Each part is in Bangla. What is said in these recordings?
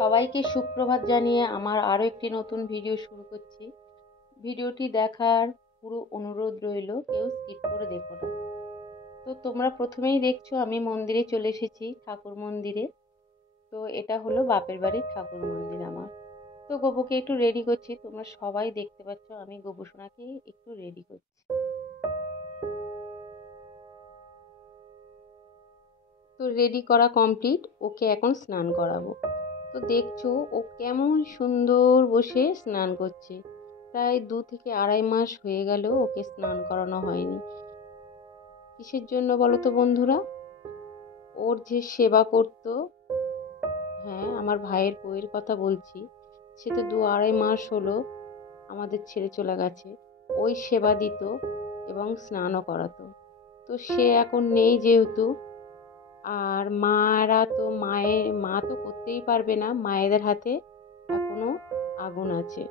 সবাইকে সুপ্রভাত জানিয়ে আমার আরও একটি নতুন ভিডিও শুরু করছি। ভিডিওটি দেখার পুরো অনুরোধ রইল, কেউ স্কিপ করে দেখো না। তো তোমরা প্রথমেই দেখছো আমি মন্দিরে চলে এসেছি, ঠাকুর মন্দিরে। তো এটা হলো বাপের বাড়ির ঠাকুর মন্দির আমার। তো গোপুকে একটু রেডি করছি, তোমরা সবাই দেখতে পাচ্ছ আমি গোপু সোনাকে একটু রেডি করছি। তো রেডি করা কমপ্লিট, ওকে এখন স্নান করাবো। তো দেখছো ও কেমন সুন্দর বসে স্নান করছে। প্রায় 2 থেকে আড়াই মাস হয়ে গেল ওকে স্নান করানো হয়নি। কিসের জন্য বলো তো বন্ধুরা? ওর যে সেবা করতো, হ্যাঁ আমার ভাইয়ের বউয়ের কথা বলছি, সে তো 2-2.5 মাস হলো আমাদের ছেড়ে চলে গেছে। ওই সেবা দিত এবং স্নানও করাতো। তো সে এখন নেই যেহেতু, আর মা তো করতেই পারবে না, মায়েদের হাতে এখনো আগুন আছে।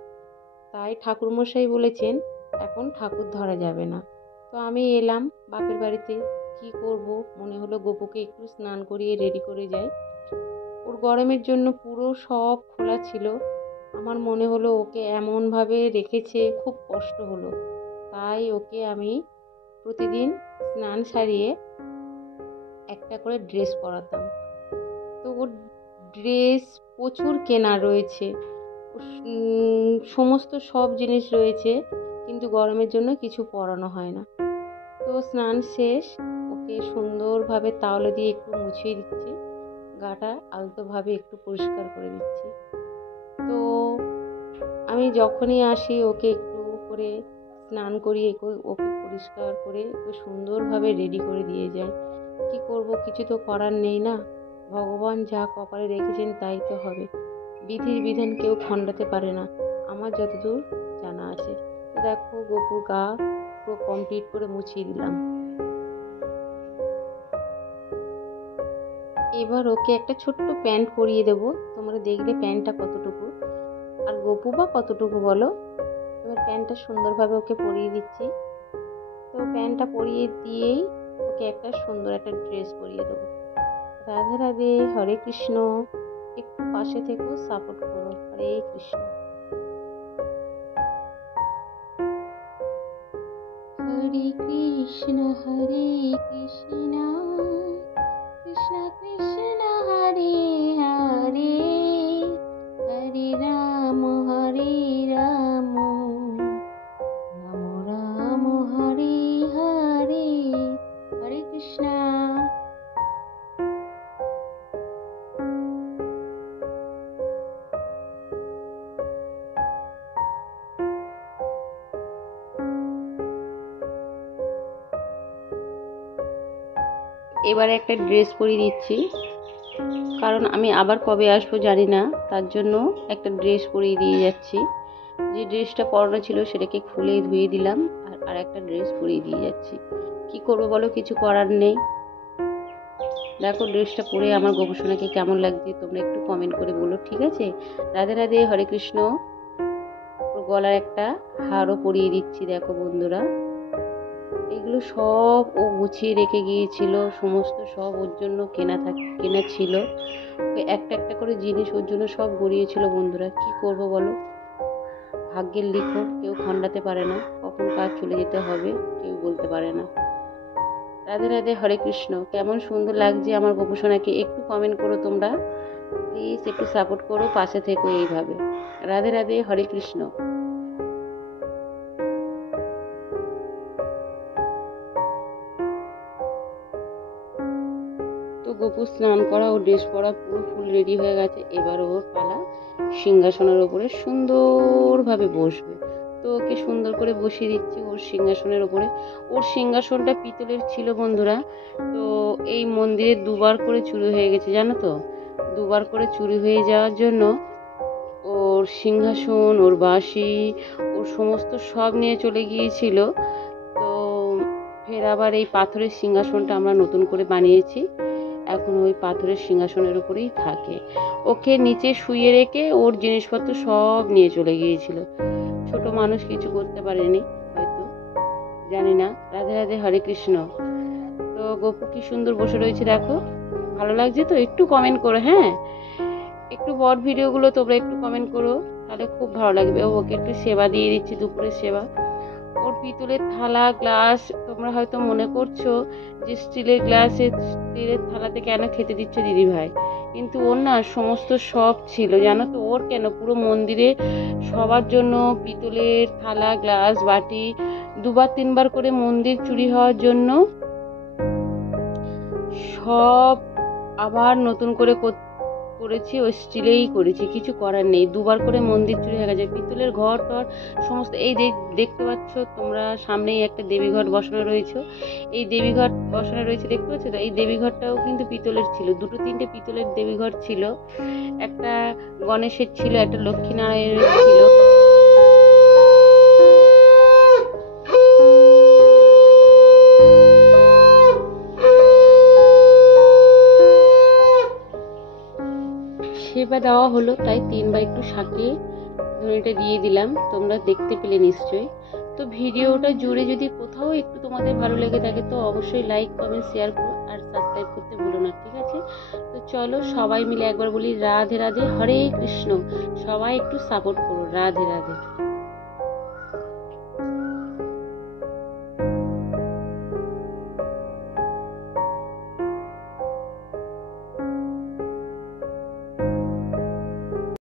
তাই ঠাকুরমশাই বলেছেন এখন ঠাকুর ধরা যাবে না। তো আমি এলাম বাপের বাড়িতে, কি করব, মনে হলো গোপুকে একটু স্নান করিয়ে রেডি করে যাই। ওর গরমের জন্য পুরো সব খোলা ছিল, আমার মনে হলো ওকে এমনভাবে রেখেছে, খুব কষ্ট হলো। তাই ওকে আমি প্রতিদিন স্নান সারিয়ে একটা করে ড্রেস পরাতাম। তো ওর ড্রেস প্রচুর কেনা রয়েছে, সমস্ত সব জিনিস রয়েছে, কিন্তু গরমের জন্য কিছু পরানো হয় না। তো স্নান শেষ, ওকে সুন্দরভাবে তাওয়ালে দিয়ে একটু মুছিয়ে দিচ্ছি, গাটা আলতোভাবে একটু পরিষ্কার করে দিচ্ছি। তো আমি যখনই আসি ওকে একটু করে স্নান করিয়ে ওকে পরিষ্কার করে একটু সুন্দরভাবে রেডি করে দিয়ে যাই। কি করব, কিছু তো করার নেই না, ভগবান যা কপালে রেখেছেন তাই তো হবে। বিধির বিধান কেউ খণ্ডাতে পারে না, আমার যতদূর জানা আছে। তো দেখো গোপুর গা পুরো কমপ্লিট করে মুছিয়ে দিলাম। এবার ওকে একটা ছোট্ট প্যান্ট পরিয়ে দেবো, তোমরা দেখবে প্যান্টটা কতটুকু আর গোপু বা কতটুকু বলো। এবার প্যান্টটা সুন্দরভাবে ওকে পরিয়ে দিচ্ছি। তো প্যান্টটা পরিয়ে দিয়েই ওকে একটা সুন্দর একটা ড্রেস পরিয়ে দেবো। রাধে রাধে, হরে কৃষ্ণ। একটু পাশে থেকেও সাপোর্ট করো। হরে কৃষ্ণ। হরে কৃষ্ণ হরে কৃষ্ণ কৃষ্ণ কৃষ্ণ হরে হরে, হরে রাম রাম রাম হরে হরে, হরে কৃষ্ণ। এবারে একটা ড্রেস পরিয়ে দিচ্ছি, কারণ আমি আবার কবে আসবো জানি না, তার জন্য একটা ড্রেস পরিয়ে দিয়ে যাচ্ছি। যে ড্রেসটা পরানো ছিল সেটাকে খুলে ধুয়ে দিলাম, আর একটা ড্রেস পরিয়ে দিয়ে যাচ্ছি। কি করবো বলো, কিছু করার নেই। দেখো ড্রেসটা পরে আমার গোপসোনাকে কেমন লাগছে তোমরা একটু কমেন্ট করে বলো, ঠিক আছে? রাধে রাধে, হরে কৃষ্ণ। গলার একটা হারও পরিয়ে দিচ্ছি। দেখো বন্ধুরা, এগুলো সব ও গুছিয়ে রেখে গিয়েছিল, সমস্ত সব ওর জন্য কেনা ছিল। একটা একটা করে জিনিস ওর জন্য সব গড়িয়েছিল বন্ধুরা। কি করব বলো, ভাগ্যের লিখন কেউ খণ্ডাতে পারে না, কখন কাজ চলে যেতে হবে কেউ বলতে পারে না। রাধে রাধে, হরে কৃষ্ণ। কেমন সুন্দর লাগছে আমার গোপসোনাকে একটু কমেন্ট করো তোমরা প্লিজ, একটু সাপোর্ট করো, পাশে থেকো এইভাবে। রাধে রাধে, হরে কৃষ্ণ। তো গোপু স্নান করা ও ড্রেস পরা পুরো ফুল রেডি হয়ে গেছে। এবার ওর পালা সিংহাসনের ওপরে সুন্দরভাবে বসবে। তো ওকে সুন্দর করে বসিয়ে দিচ্ছি ওর সিংহাসনের ওপরে। ওর সিংহাসনটা পিতলের ছিল বন্ধুরা। তো এই মন্দিরে 2বার করে চুরি হয়ে গেছে জানো তো। 2বার করে চুরি হয়ে যাওয়ার জন্য ওর সিংহাসন, ওর বাঁশি, ওর সমস্ত সব নিয়ে চলে গিয়েছিল। তো ফের আবার এই পাথরের সিংহাসনটা আমরা নতুন করে বানিয়েছি, এখন ওই পাথরের সিংহাসনের উপরেই থাকে। ওকে নিচে শুয়ে রেখে ওর জিনিসপত্র সব নিয়ে চলে গিয়েছিল। ছোট মানুষ কিছু করতে পারেনি হয়তো, জানি না। রাধে রাধে, হরে কৃষ্ণ। তো গোপু কি সুন্দর বসে রয়েছে দেখো, ভালো লাগছে তো? একটু কমেন্ট করো, হ্যাঁ একটু একটু বড় ভিডিওগুলো তোমরা একটু কমেন্ট করো, তাহলে খুব ভালো লাগবে। ওকে একটু সেবা দিয়ে দিচ্ছি, দুপুরের সেবা। ওর পিতলের থালা গ্লাস, তোমরা হয়তো মনে করছো যে স্টিলের গ্লাসে স্টিলের থালাতে কেন খেতে দিচ্ছে দিদি ভাই, কিন্তু ওর না সমস্ত শখ ছিল জানো তো। ওর কেন, পুরো মন্দিরে সবার জন্য পিতলের থালা গ্লাস বাটি 2-3 বার করে মন্দির চুরি হওয়ার জন্য সব আবার নতুন করে করেছি, ওই স্টিলেই করেছি, কিছু করার নেই। 2বার করে মন্দির চুরি হয়ে গেছে। পিতলের ঘর টর সমস্ত, এই দেখতে পাচ্ছ তোমরা সামনেই একটা দেবীঘর বসানো রয়েছে, এই দেবীঘর বসানো রয়েছে দেখতে পাচ্ছ তো। এই দেবীঘরটাও কিন্তু পিতলের ছিল, 2-3টে পিতলের দেবীঘর ছিল। একটা গণেশের ছিল, একটা লক্ষ্মীনারায়ণের ছিল। সেবা দেওয়া হলো, তাই 3বার একটু শাকে ধনেটা দিয়ে দিলাম, তোমরা দেখতে পেলে নিশ্চয়ই। তো ভিডিওটা জুড়ে যদি কোথাও একটু তোমাদের ভালো লেগে থাকে তো অবশ্যই লাইক কমেন্ট শেয়ার করো আর সাবস্ক্রাইব করতে ভুলো না, ঠিক আছে? তো চলো সবাই মিলে একবার বলি রাধে রাধে, হরে কৃষ্ণ। সবাই একটু সাপোর্ট করো, রাধে রাধে।